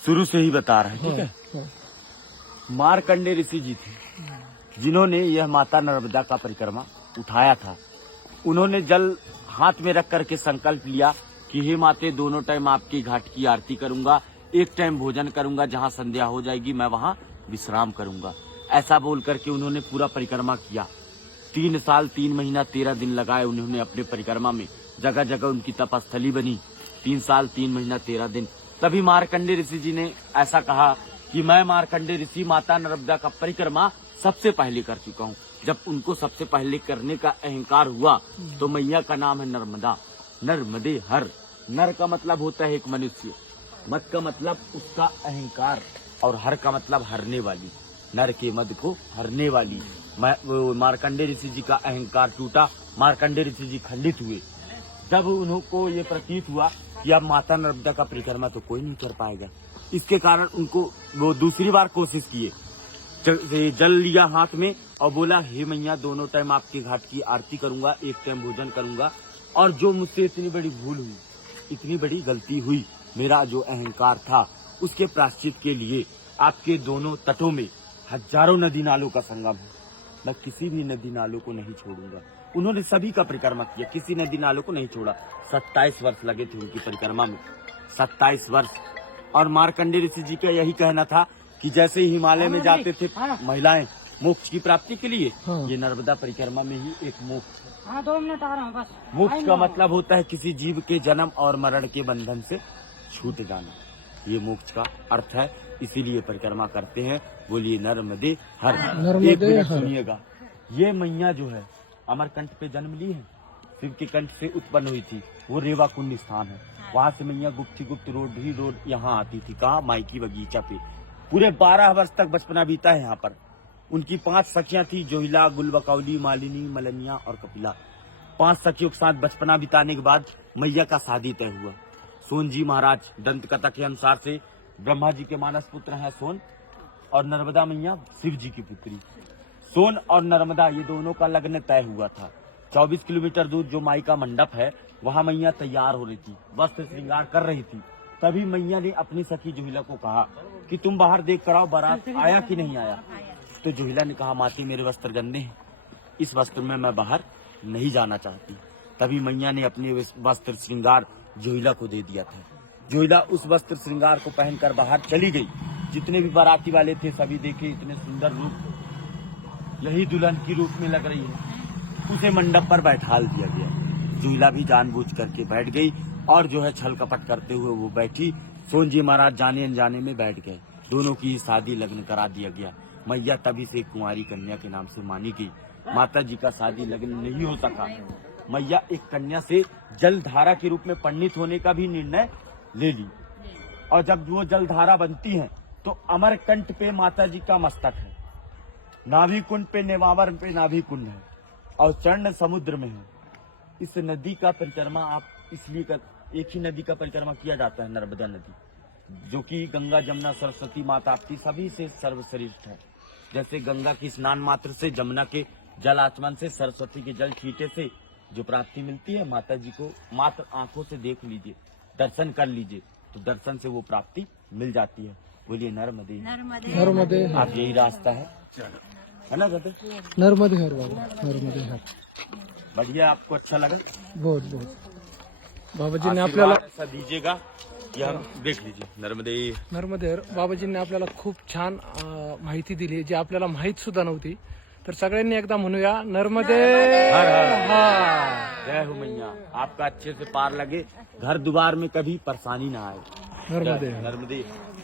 शुरू से ही बता रहे हैं, ठीक है। मार्कंडेय ऋषि जी थे जिन्होंने यह माता नर्मदा का परिक्रमा उठाया था। उन्होंने जल हाथ में रख करके संकल्प लिया कि हे माते, दोनों टाइम आपकी घाट की आरती करूंगा, एक टाइम भोजन करूंगा, जहां संध्या हो जाएगी मैं वहां विश्राम करूंगा। ऐसा बोल करके उन्होंने पूरा परिक्रमा किया। 3 साल 3 महीना 13 दिन लगाए उन्होंने अपने परिक्रमा में, जगह जगह उनकी तपस्थली बनी। 3 साल 3 महीना 13 दिन। तभी मार्कंडेय ऋषि जी ने ऐसा कहा कि मैं मार्कंडेय ऋषि माता नर्मदा का परिक्रमा सबसे पहले कर चुका हूँ। जब उनको सबसे पहले करने का अहंकार हुआ तो मैया का नाम है नर्मदा, नर्मदे हर। नर का मतलब होता है एक मनुष्य, मत का मतलब उसका अहंकार, और हर का मतलब हरने वाली, नर के मद को हरने वाली। मार्कंडेय ऋषि जी का अहंकार टूटा, मार्कंडेय ऋषि जी खंडित हुए। जब उनको ये प्रतीत हुआ कि अब माता नर्मदा का परिक्रमा तो कोई नहीं कर पाएगा, इसके कारण उनको वो दूसरी बार कोशिश किए। जल लिया हाथ में और बोला, हे मैया, दोनों टाइम आपके घाट की आरती करूंगा, एक टाइम भोजन करूंगा, और जो मुझसे इतनी बड़ी भूल हुई, इतनी बड़ी गलती हुई, मेरा जो अहंकार था, उसके प्रायश्चित के लिए आपके दोनों तटों में हजारों नदी नालों का संगम है, मैं किसी भी नदी नालों को नहीं छोड़ूंगा। उन्होंने सभी का परिक्रमा किया, किसी नदी नालों को नहीं छोड़ा। 27 वर्ष लगे थे उनकी परिक्रमा में, 27 वर्ष। और मार्कंडेय ऋषि जी का यही कहना था कि जैसे हिमालय में जाते थे महिलाएं मोक्ष की प्राप्ति के लिए, ये नर्मदा परिक्रमा में ही एक मोक्ष है। 2 मिनट आ रहा हूँ बस। मोक्ष का मतलब होता है किसी जीव के जन्म और मरण के बंधन से छूट जाना, ये मोक्ष का अर्थ है। इसीलिए परिक्रमा करते हैं। बोलिए नर्मदे हर। एक मिनट सुनिएगा, ये मैया जो है अमरकंठ पे जन्म ली है, शिव के कंठ से उत्पन्न हुई थी। वो रेवा कुंड स्थान है, वहाँ से मैया गुप्त रोड यहाँ आती थी। कहाँ? माइकी बगीचा पे। पूरे 12 वर्ष तक बचपना बीता है यहाँ पर। उनकी 5 सखियां थी, जोहिला, गुलबकौली, मालिनी, मलनिया और कपिला। 5 सखियों के साथ बचपना बिताने के बाद मैया का शादी तय हुआ। सोन जी महाराज, दंत कथा के अनुसार से ब्रह्मा जी के मानस पुत्र हैं सोन, और नर्मदा मैया शिव जी की पुत्री। सोन और नर्मदा ये दोनों का लग्न तय हुआ था। 24 किलोमीटर दूर जो माई का मंडप है, वहाँ मैया तैयार हो रही थी, वस्त्र श्रृंगार कर रही थी। तभी मैया ने अपनी सखी जोहिला को कहा कि तुम बाहर देख कर आओ, बारात आया कि नहीं आया। तो जोहिला ने कहा, माती मेरे वस्त्र गंदे हैं, इस वस्त्र में मैं बाहर नहीं जाना चाहती। तभी मैया ने अपने वस्त्र श्रृंगार जोहिला को दे दिया था। जोहिला उस वस्त्र श्रृंगार को पहनकर बाहर चली गई। जितने भी बाराती वाले थे सभी देखे, इतने सुंदर रूप, यही दुल्हन की रूप में लग रही है। उसे मंडप पर बैठाल दिया गया। जोहिला भी जानबूझ करके बैठ गई, और जो है छल कपट करते हुए वो बैठी। सोन जी महाराज जाने अनजाने में बैठ गए। दोनों की शादी लग्न करा दिया गया। मैया तभी से कुंवारी कन्या के नाम से मानी गई। माता जी का शादी लग्न नहीं हो सका। मैया एक कन्या से जलधारा के रूप में पंडित होने का भी निर्णय ले ली, और जब वो जलधारा बनती है तो अमरकंठ पे माता जी का मस्तक है, नाभि कुंड पे, नेमावर पे नाभि कुंड है, और चरण समुद्र में है। इस नदी का परिक्रमा आप इसलिए एक ही नदी का परिक्रमा किया जाता है, नर्मदा नदी, जो कि गंगा, जमुना, सरस्वती माता आपकी सभी से सर्वश्रेष्ठ है। जैसे गंगा की स्नान मात्र से, जमुना के जल आचमन से, सरस्वती के जल छींटे से जो प्राप्ति मिलती है, माता जी को मात्र आंखों से देख लीजिए, दर्शन कर लीजिए, तो दर्शन से वो प्राप्ति मिल जाती है। बोलिए नर्मदे नर्मदे। आप, यही रास्ता है ना दादा? नर्मदे हर बाबा, नर्मदे हर। बढ़िया, आपको अच्छा लगा? बहुत बहुत। बाबाजींनी आपल्याला ऐसा दीजिएगा कि हम देख लीजिए। नर्मदे हर बाबाजींनी आपल्याला खूप छान माहिती दिली, जी आपल्याला माहित सुद्धा नव्हती। तर सगळ्यांनी एकदा म्हणूया, नर्मदे हर हर। जय हो मैया, आपका अच्छे से पार लगे, घर द्वार में कभी परेशानी ना आए। नर्मदे। नर्मदे।